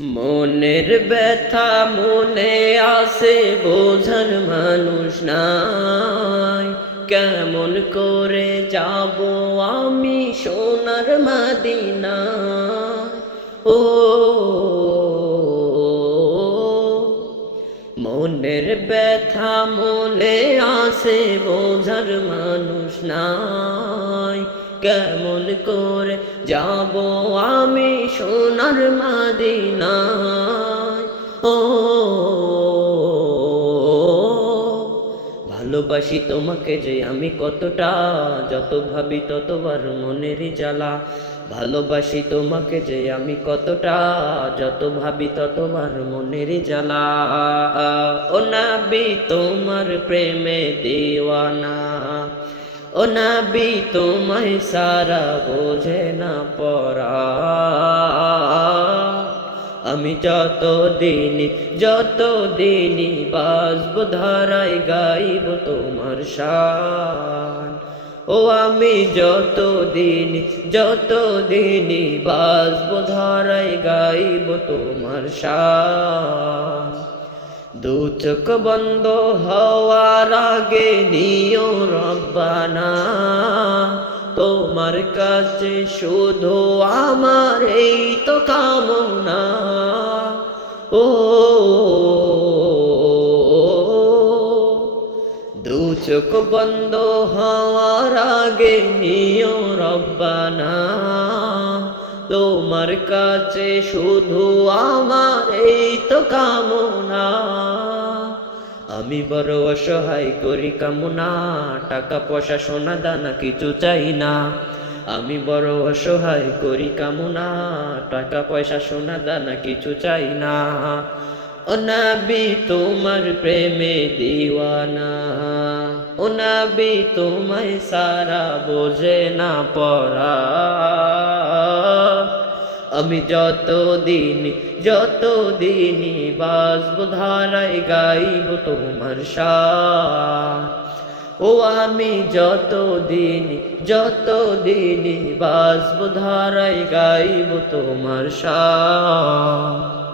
মনের ব্যথা মনে আসে, বোঝার মানুষ নাই। কেমন করে যাব আমি সোনার মদিনা? ও মনের ব্যথা মনে আসে, বোঝার মানুষ নাই। কেমন করে যাব আমি সোনার মদিনায়? ও ভালোবাসি তোমাকে যে আমি কতটা, যত ভাবি ততবার মনের জ্বালা। ভালোবাসি তোমাকে যে আমি কতটা, যত ভাবি ততবার মনের জ্বালা। ও নবী তোমার প্রেমে দিওয়ানা, ও নবী তোমায় সারা বোঝে না পরা। আমি যতদিনই বাঁচব ধারায় গাইব তোমার শান। ও আমি যতদিনই বাঁচব ধারায় গাইব তোমার শান। দু চোখ বন্ধ হওয়ার আগে নিও রব্বানা, তোমার কাছে শুধু আমার এই তো কামনা। ও দু চোখ বন্ধ হওয়ার আগে নিও রব্বানা, তোমার কাছে শুধু আমার এই তো কামনা। আমি বড় অসহায় করি কামনা, টাকা পয়সা সোনা দানা কিছু চাই না। আমি বড় অসহায় করি কামনা, টাকা পয়সা সোনা দানা কিছু চাই না। ও নবী তোমার প্রেমে দিওয়ানা, ও নবী তোমায় সারা বোঝে না পরা। আমি যতদিনই বাঁচব ধারায় গাইব তোমার শান। ও আমি যতদিনই বাঁচব ধারায় গাইব তোমার শান।